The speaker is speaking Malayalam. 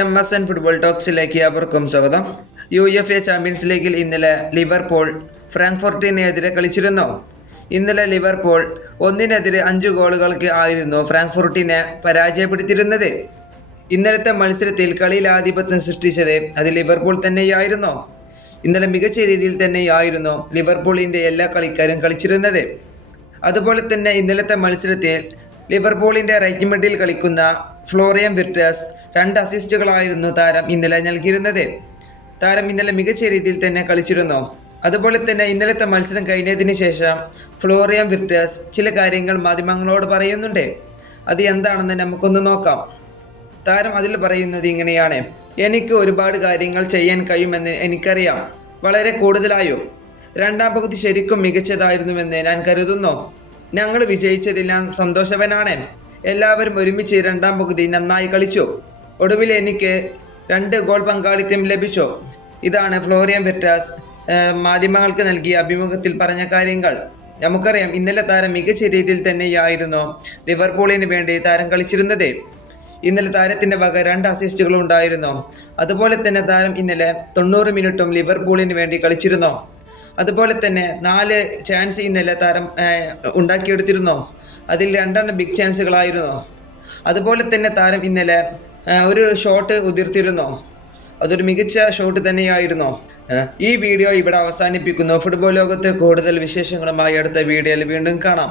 എം എസ് എൻ ഫുട്ബോൾ ടോക്സിലേക്ക് അവർക്കും സ്വാഗതം. യു എഫ് എ ചാമ്പ്യൻസ് ലീഗിൽ ഇന്നലെ ലിവർപൂൾ ഫ്രാങ്ക്ഫോർട്ടിനെതിരെ കളിച്ചിരുന്നു. ഇന്നലെ ലിവർപൂൾ ഒന്നിനെതിരെ അഞ്ച് ഗോളുകൾക്ക് ആയിരുന്നു ഫ്രാങ്ക്ഫോർട്ടിനെ പരാജയപ്പെടുത്തിയിരുന്നത്. ഇന്നലത്തെ മത്സരത്തിൽ കളിയിൽ ആധിപത്യം സൃഷ്ടിച്ചത് അത് ലിവർപൂൾ തന്നെയായിരുന്നു. ഇന്നലെ മികച്ച രീതിയിൽ തന്നെയായിരുന്നു ലിവർപൂളിന്റെ എല്ലാ കളിക്കാരും കളിച്ചിരുന്നത്. അതുപോലെ തന്നെ ഇന്നലത്തെ മത്സരത്തിൽ ലിവർപൂളിന്റെ റൈറ്റ് മിഡിൽ കളിക്കുന്ന ഫ്ലോറിയൻ വിർട്ടേഴ്സ് രണ്ട് അസിസ്റ്റുകളായിരുന്നു താരം ഇന്നലെ നൽകിയിരുന്നത്. താരം ഇന്നലെ മികച്ച രീതിയിൽ തന്നെ കളിച്ചിരുന്നു. അതുപോലെ തന്നെ ഇന്നലത്തെ മത്സരം കഴിഞ്ഞതിന് ശേഷം ഫ്ലോറിയൻ വിർട്ടേഴ്സ് ചില കാര്യങ്ങൾ മാധ്യമങ്ങളോട് പറയുന്നുണ്ട്. അത് എന്താണെന്ന് നമുക്കൊന്ന് നോക്കാം. താരം അതിൽ പറയുന്നത് ഇങ്ങനെയാണ്. എനിക്ക് ഒരുപാട് കാര്യങ്ങൾ ചെയ്യാൻ കഴിയുമെന്ന് എനിക്കറിയാം. വളരെ കൂടുതലായോ? രണ്ടാം പകുതി ശരിക്കും മികച്ചതായിരുന്നുവെന്ന് ഞാൻ കരുതുന്നു. ഞങ്ങൾ വിജയിച്ചതിൽ ഞാൻ സന്തോഷവനാണ്. എല്ലാവരും ഒരുമിച്ച് രണ്ടാം പകുതി നന്നായി കളിച്ചു. ഒടുവിൽ എനിക്ക് രണ്ട് ഗോൾ പങ്കാളിത്തം ലഭിച്ചു. ഇതാണ് ഫ്ലോറിയൻ വെറ്റാസ് മാധ്യമങ്ങൾക്ക് നൽകിയ അഭിമുഖത്തിൽ പറഞ്ഞ കാര്യങ്ങൾ. നമുക്കറിയാം ഇന്നലെ താരം മികച്ച രീതിയിൽ തന്നെയായിരുന്നു ലിവർപൂളിന് വേണ്ടി താരം കളിച്ചിരുന്നത്. ഇന്നലെ താരത്തിന്റെ വക രണ്ട് അസിസ്റ്റുകളും ഉണ്ടായിരുന്നു. അതുപോലെ തന്നെ താരം ഇന്നലെ തൊണ്ണൂറ് മിനിറ്റും ലിവർപൂളിന് വേണ്ടി കളിച്ചിരുന്നു. അതുപോലെ തന്നെ നാല് ചാൻസ് ഇന്നലെ താരം ഉണ്ടാക്കിയെടുത്തിരുന്നു. അതിൽ രണ്ടെണ്ണം ബിഗ് ചാൻസുകളായിരുന്നു അതുപോലെ തന്നെ താരം ഇന്നലെ ഒരു ഷോട്ട് ഉതിർത്തിരുന്നു. അതൊരു മികച്ച ഷോട്ട് തന്നെയായിരുന്നു. ഈ വീഡിയോ ഇവിടെ അവസാനിപ്പിക്കുന്നു. ഫുട്ബോൾ ലോകത്തെ കൂടുതൽ വിശേഷങ്ങളുമായി അടുത്ത വീഡിയോയിൽ വീണ്ടും കാണാം.